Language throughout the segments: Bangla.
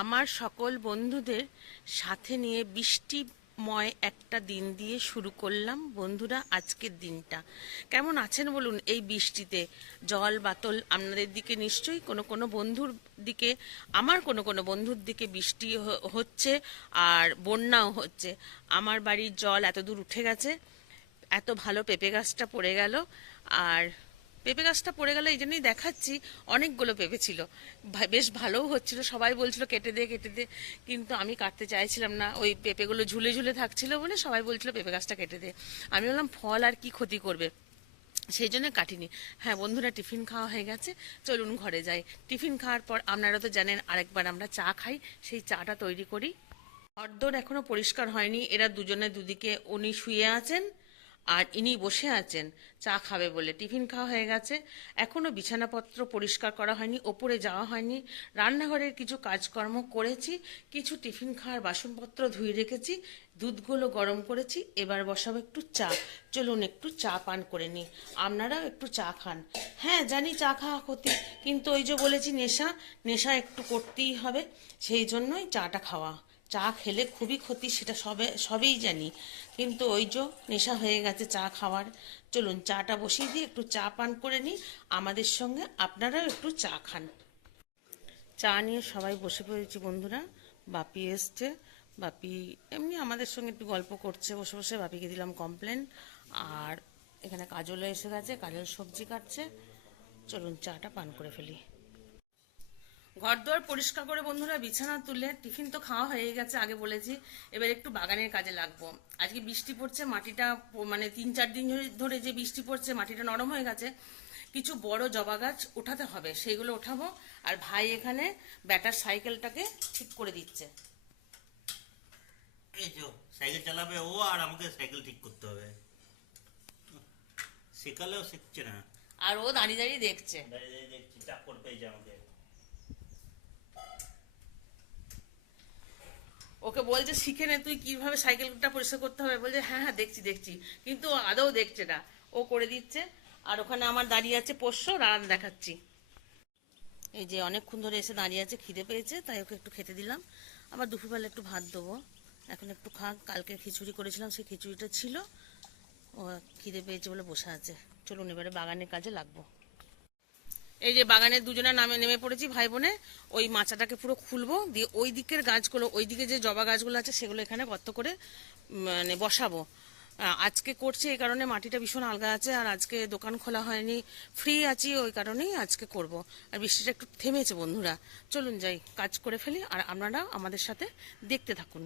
আমার সকল বন্ধুদের সাথে নিয়ে বৃষ্টিময় একটা দিন দিয়ে শুরু করলাম। বন্ধুরা, আজকের দিনটা। কেমন আছেন বলুন এই বৃষ্টিতে? জল, বাতল, আপনাদের দিকে নিশ্চয়ই কোনো কোনো বন্ধুর দিকে, আমার কোনো কোনো বন্ধুর দিকে বৃষ্টি হচ্ছে আর বন্যাও হচ্ছে। আমার বাড়ির জল এত দূর উঠে গেছে, এত ভালো পেঁপে গাছটা পড়ে গেল, আর পেঁপে গাছটা পড়ে গেল, এই জন্যই দেখাচ্ছি, অনেকগুলো পেঁপে ছিল। বেশ ভালোও হচ্ছিল, সবাই বলছিল কেটে দে কেটে দে, কিন্তু আমি কাটতে চাইছিলাম না। ওই পেঁপেগুলো ঝুলে ঝুলে থাকছিল বলে সবাই বলছিল পেঁপে গাছটা কেটে দে। আমি বললাম, ফল আর কি ক্ষতি করবে? সেই জন্য কাটিনি। হ্যাঁ বন্ধুরা, টিফিন খাওয়া হয়ে গেছে, চলুন ঘরে যাই। টিফিন খাওয়ার পর আপনারা তো জানেন, আরেকবার আমরা চা খাই, সেই চাটা তৈরি করি। ঘরদোর এখনও পরিষ্কার হয়নি, এরা দুজনে দুদিকে উনি শুয়ে আছেন। আর ইনি বসে আছেন, চা খাবে বলে। টিফিন খাওয়া হয়ে গেছে। এখনও বিছানাপত্র পরিষ্কার করা হয়নি, ওপরে যাওয়া হয়নি। রান্নাঘরের কিছু কাজকর্ম করেছি, কিছু টিফিন খাওয়ার বাসনপত্র ধুয়ে রেখেছি, দুধগুলো গরম করেছি, এবার বসাবো একটু চা। চলুন একটু চা পান করে নিই। আপনারাও একটু চা খান। হ্যাঁ জানি চা খাওয়া ক্ষতি, কিন্তু ওই যে বলেছি নেশা নেশা একটু করতেই হবে, সেই জন্যই চাটা খাওয়া। চা খেলে খুবই ক্ষতি, সেটা সবে, সবেই জানি। কিন্তু ওই যে নেশা হয়ে গেছে চা খাওয়ার, চলুন চাটা বসিয়ে দিয়ে একটু চা পান করে নিই। আমাদের সঙ্গে আপনারাও একটু চা খান। চা নিয়ে সবাই বসে পড়েছি বন্ধুরা। বাপি এসছে। বাপি এমনি আমাদের সঙ্গে একটু গল্প করছে, বসে বসে বাপিকে দিলাম কমপ্লেন আর এখানে কাজলও এসে গেছে, কাজল সবজি কাটছে। চলুন চাটা পান করে ফেলি। ঘর দুয়ার পরিষ্কার করে বন্ধুরা বিছানা তুলে টিফিন তো খাওয়া হয়ে গেছে আগে বলেছি। এবার একটু বাগানের কাজে লাগবো। আজকে বৃষ্টি পড়ছে মাটিটা মানে তিন চার দিন ধরে- যে বৃষ্টি পড়ছে মাটিটা নরম হয়ে গেছে। কিছু বড় জবা গাছ ওঠাতে হবে সেইগুলো ওঠাবো। আর ভাই এখানে ব্যাটার সাইকেলটাকে ঠিক করে দিচ্ছে। এই তো সাইকেল চালাবে ও আর আমাকে সাইকেল ঠিক করতে হবে। শেখালেও শিখছে না। আর ও দাঁড়িয়ে দাঁড়িয়ে দেখছে। দাঁড়িয়ে দাঁড়িয়ে দেখছি চাকর পেয়েছে আমাকে। ওকে বলছে শিখে নে, তুই কীভাবে সাইকেলটা পরিষ্কার করতে হবে? বলছে হ্যাঁ হ্যাঁ দেখছি দেখছি। কিন্তু আদৌ দেখছে না। ও করে দিচ্ছে। আর ওখানে আমার দাঁড়িয়ে আছে পোষ্য রান দেখাচ্ছি। এই যে অনেকক্ষণ ধরে এসে দাঁড়িয়ে আছে, খিদে পেয়েছে, তাই ওকে একটু খেতে দিলাম। আবার দুপুরবেলা একটু ভাত দেবো। এখন একটু খাক। কালকে খিচুড়ি করেছিলাম, সেই খিচুড়িটা ছিল। ও খিদে পেয়েছে বলে বসে আছে। চলুন, এবারে বাগানের কাজে লাগবো। এই যে বাগানের দুজনে নামে নেমে পড়েছি ভাই বোনে, ওই মাচাটাকে পুরো খুলবো, দিয়ে ওই দিকের গাছগুলো, ওই দিকে যে জবা গাছগুলো আছে সেগুলো এখানে গর্ত করে মানে বসাবো। আজকে করছি এই কারণে মাটিটা ভীষণ আলগা আছে, আর আজকে দোকান খোলা হয়নি। ফ্রি আছি ওই কারণেই আজকে করব। আর বৃষ্টিটা একটু থেমেছে বন্ধুরা। চলুন যাই, কাজ করে ফেলি, আর আপনারা আমাদের সাথে দেখতে থাকুন।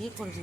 ইয়ে করবি।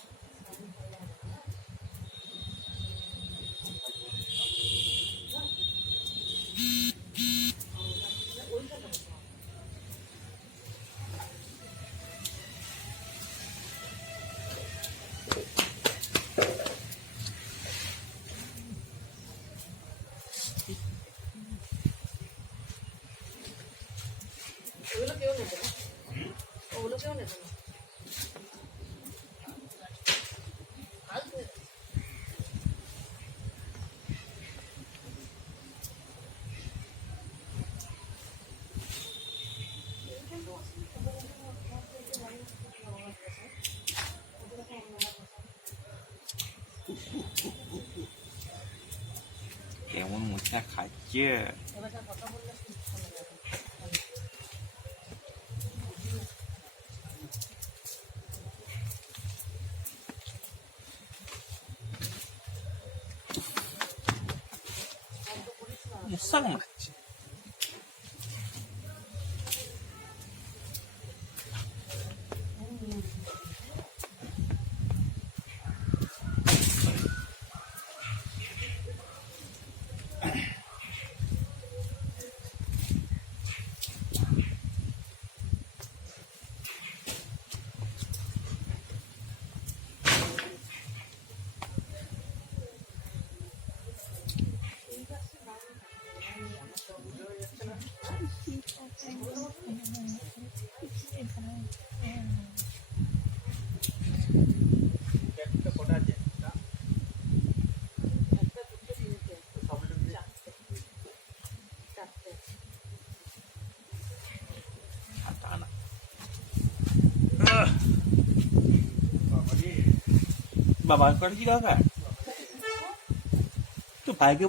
কেমন বাবা করে কি দরকার তো ভাইকে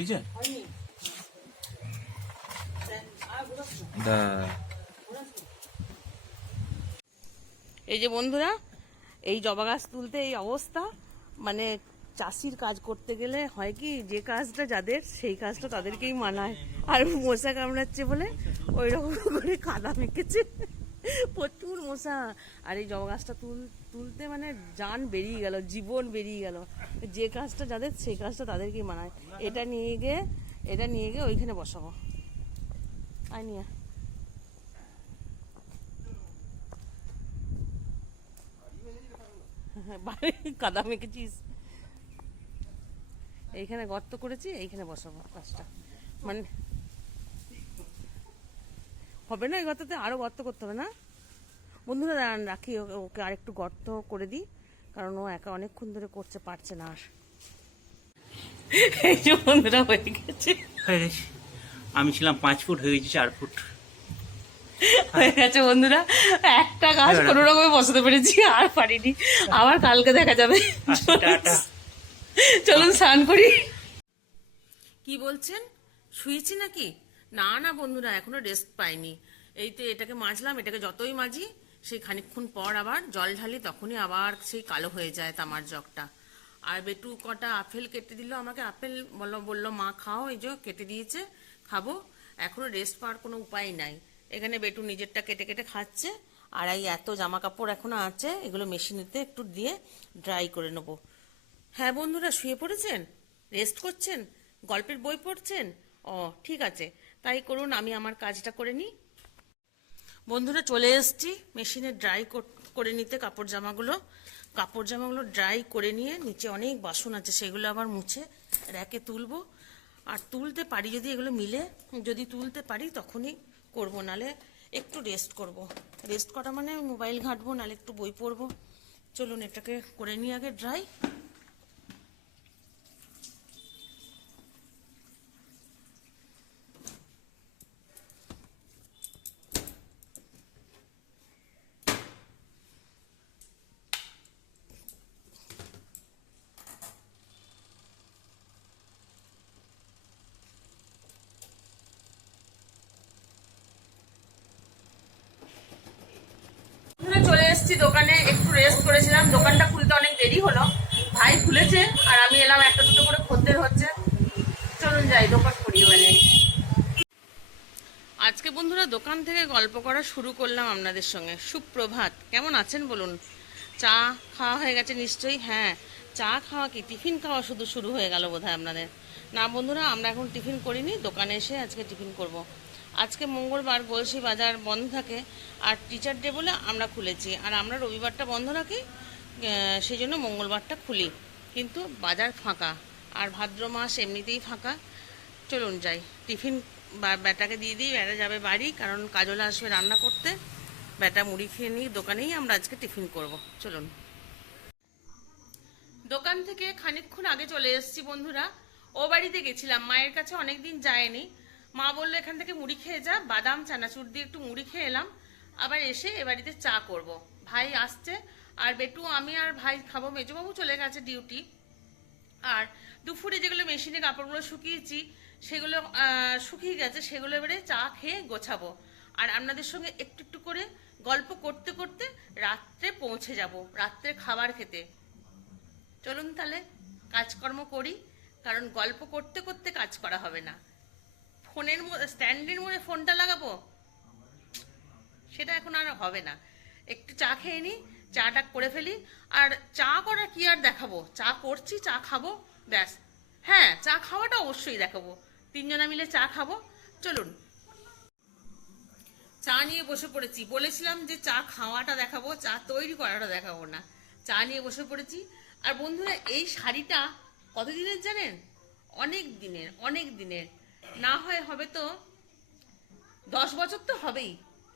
হয়েছে এই যে বন্ধুরা এই জবা গাছ তুলতে এই অবস্থা। মানে চাষির কাজ করতে গেলে হয় কি যে কাজটা যাদের সেই কাজটা তাদেরকেই মানায়। আর মশা কামড়াচ্ছে বলে ওই রকম করে কাদা মেখেছে। প্রচুর মশা। আর এই জবা গাছটা তুল, তুলতে মানে জান বেরিয়ে গেল, জীবন বেরিয়ে গেল। যে কাজটা যাদের সেই কাজটা তাদেরকেই মানায়। এটা নিয়ে গিয়ে, এটা নিয়ে গিয়ে ওইখানে বসাবো। নিয়ে আয়। কাদা মেখেছিস। এইখানে গর্ত করেছি, এইখানে বসাবো গাছটা মানে হবে না এই গর্ততে আরও গর্ত করতে হবে না। বন্ধুরা দাঁড়ান রাখি ওকে- ওকে আরেকটু গর্ত করে দিই কারণ ও একা অনেকক্ষণ ধরে করতে পারছে না আর। এই যে বন্ধুরা হয়ে গেছে। হয়ে গেছে। আমি ছিলাম পাঁচ ফুট হয়ে গেছি চার ফুট। হয়ে গেছে বন্ধুরা একটা গাছ কোনো রকমে বসাতে পেরেছি আর পারিনি। আবার কালকে দেখা যাবে। আচ্ছা, চলুন স্নান করি। কি বলছেন? শুয়েছি নাকি? না না বন্ধুরা, এখনও রেস্ট পাইনি। এই তো এটাকে মাজলাম, এটাকে যতই মাজি, সেই খানিকক্ষণ পর আবার জল ঢালি, তখনই আবার সেই কালো হয়ে যায় তামার জগটা। আর বেটু কটা আপেল কেটে দিল আমাকে, আপেল বলল বলল, মা, খাও, এই যে কেটে দিয়েছে, খাব। এখনও রেস্ট পাওয়ার কোনো উপায় নাই। এখানে বেটু নিজেরটা কেটে কেটে খাচ্ছে, আর এই এত জামা কাপড় এখনও আছে, এগুলো মেশিনেতে একটু দিয়ে ড্রাই করে নেব। হ্যাঁ বন্ধুরা, শুয়ে পড়েছেন? রেস্ট করছেন? গল্পের বই পড়ছেন? ও, ঠিক আছে। তাই করুন, আমি আমার কাজটা করে নিই। বন্ধুরা, চলে এসেছি। মেশিনে ড্রাই করে নিতে কাপড় জামাগুলো। কাপড় জামাগুলো ড্রাই করে নিয়ে নিচে অনেক বাসন আছে, সেগুলো আবার মুছে র্যাকে তুলবো। আর তুলতে পারি যদি এগুলো মিলে, যদি তুলতে পারি তখনই করব, নালে একটু রেস্ট করব। রেস্ট করা মানে মোবাইল ঘাঁটবো, নালে একটু বই পড়ব। চলুন এটাকে করে নিই আগে ড্রাই বন্ধুরা চলে এসেছি দোকানে, একটু রেস্ট করেছিলাম। দোকানটা খুলতে অনেক দেরি হলো। ভাই খুলেছে, আর আমি এলাম একটা দুটো করে খদ্দের হচ্ছে। চলুন যাই, দোকান করি এবারে। আজকে বন্ধুরা দোকান থেকে গল্প করা শুরু করলাম আপনাদের সঙ্গে। সুপ্রভাত, কেমন আছেন বলুন? চা খাওয়া হয়ে গেছে নিশ্চয়ই? হ্যাঁ চা খাওয়া কি? টিফিন খাওয়া শুধু শুরু হয়ে গেল বোধহয় আপনাদের। না বন্ধুরা, আমরা এখন টিফিন করিনি, দোকানে এসে আজকে টিফিন করব। আজকে মঙ্গলবার গলসি বাজার বন্ধ থাকে, আর টিচার ডে বলে আমরা খুলেছি। আর আমরা রবিবারটা বন্ধ রাখি সেই জন্য মঙ্গলবারটা খুলি। কিন্তু বাজার ফাঁকা, আর ভাদ্র মাস এমনিতেই ফাঁকা। চলুন যাই, টিফিন বা ব্যাটাকে দিয়ে দিই, ব্যাটা যাবে বাড়ি, কারণ কাজলা আসবে রান্না করতে। ব্যাটা মুড়ি খেয়ে নিই দোকানেই আমরা আজকে টিফিন করব। চলুন। দোকান থেকে খানিকক্ষণ আগে চলে এসেছি বন্ধুরা। ও বাড়িতে গেছিলাম, মায়ের কাছে অনেকদিন যায়নি। মা বলল, এখান থেকে মুড়ি খেয়ে যা, বাদাম, চানাচুর দিয়ে একটু মুড়ি খেয়ে এলাম। আবার এসে এ বাড়িতে চা করব। ভাই আসছে, আর বেটু, আমি আর ভাই খাব। মেজবাবু চলে গেছে ডিউটি। আর দুপুরে যেগুলো মেশিনে কাপড়গুলো শুকিয়েছি, সেগুলো শুকিয়ে গেছে, সেগুলো এবারে চা খেয়ে গোছাবো। আর আপনাদের সঙ্গে একটু একটু করে গল্প করতে করতে রাত্রে পৌঁছে যাব, রাত্রে খাবার খেতে। চলুন তাহলে কাজকর্ম করি, কারণ গল্প করতে করতে কাজ করা হবে না। ফোনের স্ট্যান্ডের মধ্যে ফোনটা লাগাবো? সেটা এখন আর হবে না। একটু চা খেয়ে নিই চাটা করে ফেলি, আর চা করা কি আর দেখাবো? চা করছি, চা খাব, ব্যাস। হ্যাঁ চা খাওয়াটা অবশ্যই দেখাবো। তিনজনা মিলে চা খাব, চলুন। চা নিয়ে বসে পড়েছি। বলেছিলাম যে চা খাওয়াটা দেখাবো, চা তৈরি করাটা দেখাবো না। চা নিয়ে বসে পড়েছি। আর বন্ধুরা, এই শাড়িটা কতদিনের জানেন? অনেক দিনের অনেক দিনের। না হয় হবে তো দশ বছর তো হবেই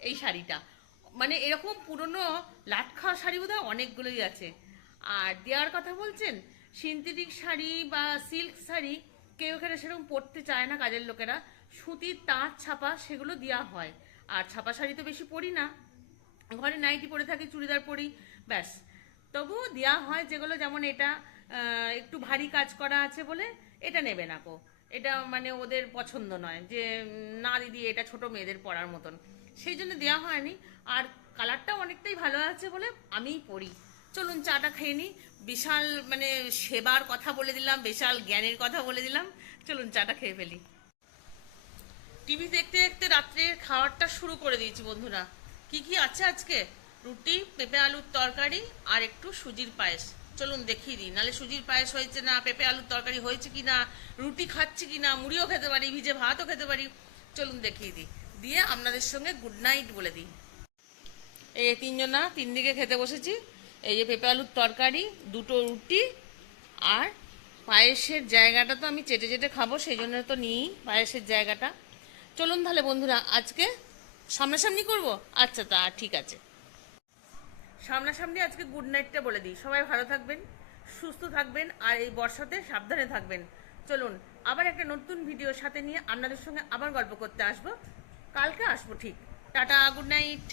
এই শাড়িটা। মানে এরকম পুরনো লাটখা শাড়ি বোধহয় অনেকগুলোই আছে। আর দেওয়ার কথা বলছেন, সিনথেটিক শাড়ি বা সিল্ক শাড়ি কেউ এখানে সেরকম পরতে চায় না কাজের লোকেরা। সুতির তাঁত, ছাপা সেগুলো দেওয়া হয়। আর ছাপা শাড়ি তো বেশি পরি না। ঘরে নাইটি পরে থাকি, চুড়িদার পরি, ব্যাস। তবুও দেওয়া হয় যেগুলো যেমন এটা একটু ভারী কাজ করা আছে বলে এটা নেবে না কো এটা মানে ওদের পছন্দ নয় যে, না দিদি, এটা ছোট মেয়েদের পরার মতন। সেই জন্য দেওয়া হয়নি। আর কালারটাও অনেকটাই ভালো আছে বলে আমিই পরি চলুন চাটা খেয়ে নিই। বিশাল মানে সেবার কথা বলে দিলাম, বিশাল জ্ঞানের কথা বলে দিলাম। চলুন চাটা খেয়ে ফেলি। টিভি দেখতে দেখতে রাত্রে খাবারটা শুরু করে দিয়েছি বন্ধুরা। কি কি আছে আজকে? রুটি, পেঁপে, আলুর তরকারি আর একটু সুজির পায়েস। চলুন দেখিয়ে দিই। নালে সুজির পায়েস হয়েছে না, পেঁপে আলুর তরকারি হয়েছে কি না, রুটি খাচ্ছি কি না, মুড়িও খেতে পারি, ভিজে ভাতও খেতে পারি। চলুন দেখিয়ে দিই। দিয়ে আপনাদের সঙ্গে গুড নাইট বলে দিই। এই তিনজনা তিন দিকে খেতে বসেছি। এই যে পেঁপে আলুর তরকারি, দুটো রুটি, আর পায়েসের জায়গাটা তো আমি চেটে চেটে খাব, সেই জন্য তো নিই পায়েসের জায়গাটা। চলুন তাহলে বন্ধুরা, আজকে সামনাসামনি করব? আচ্ছা তা ঠিক আছে। সামনাসামনি আজকে গুড নাইটটা বলে দিই। সবাই ভালো থাকবেন, সুস্থ থাকবেন, আর এই বর্ষাতে সাবধানে থাকবেন। চলুন, আবার একটা নতুন ভিডিওর সাথে নিয়ে আপনাদের সঙ্গে আবার গল্প করতে আসব। কালকে আসব ঠিক। Tata good night